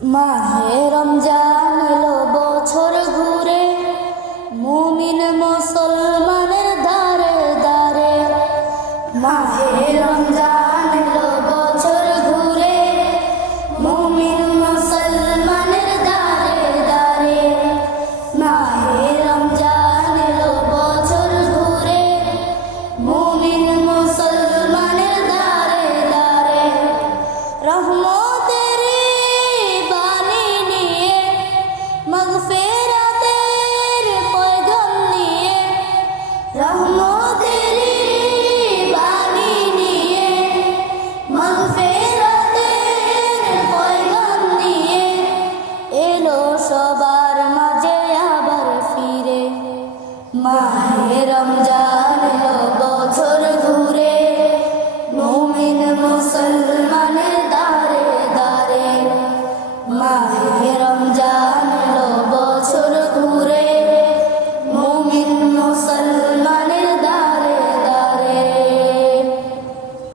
মাহে রমজান এলো বছর ঘুরে, মুমিন মুসলমানের দারে দারে। মাহে রমজান এলো বছর ঘুরে, মুমিন মুসলমানের দারে দারে। মাহে রমজান এলো বছর ঘুরে, মুমিন মুসলমানের দারে দারে। রহমতের বাণী নিয়ে, মাগফিরাতের পয়গাম নিয়ে, রহমতের বাণী নিয়ে, মাগফিরাতের পয়গাম নিয়ে এলো সবার মাঝে আবার ফিরে। মাহে রমজান এলো বছর ঘুরে, মুমিন মুসলমানের দারে দারে। মাহে